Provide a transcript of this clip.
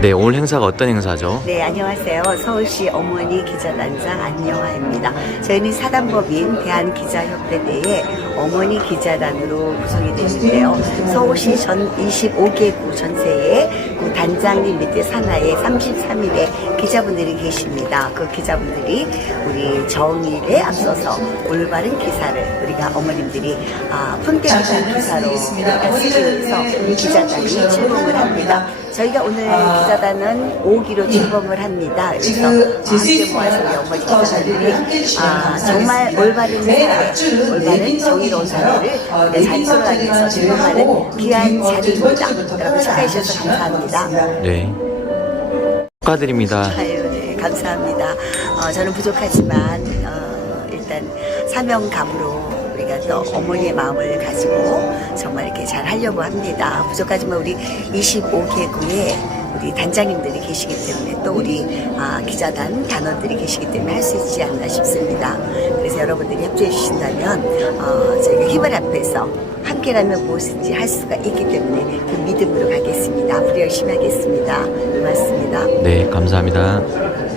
네, 오늘 행사가 어떤 행사죠? 네, 안녕하세요. 서울시 어머니 기자단장 안영아입니다. 저희는 사단법인 대한기자협회 내에 어머니 기자단으로 구성이 되는데요. 서울시 전 25개구 전세에 그 단장님 밑에 산하에 33일의 기자분들이 계십니다. 그 기자분들이 우리 정의에 앞서서 올바른 기사를 우리가 어머님들이 아, 풍대하는 기사로 수집해서 기자단이 출범을 합니다. 저희가 오늘 기자단은 5기로 출범을 합니다. 그래서 함께 모아서 우리 어머니 기자단들이 아, 정말 올바른 사회, 올바른 정의로운 사회를 우리가 잘 이끌어가기 위해서 출범하는 귀한 자리입니다. 여러분 축하해 주셔서 감사합니다. 네. 축하드립니다. 아유, 네, 감사합니다. 어, 저는 부족하지만 어, 일단 사명감으로 우리가 또 어머니의 마음을 가지고 정말 이렇게 잘 하려고 합니다. 부족하지만 우리 25개구에 우리 단장님들이 계시기 때문에 또 우리 아, 기자단 단원들이 계시기 때문에 할 수 있지 않나 싶습니다. 그래서 여러분들이 협조해 주신다면 어, 저희가 힘을 합해서 함께라면 무엇인지 할 수가 있기 때문에 그 믿음으로 가겠습니다. 앞으로 열심히 하겠습니다. 고맙습니다. 네, 감사합니다.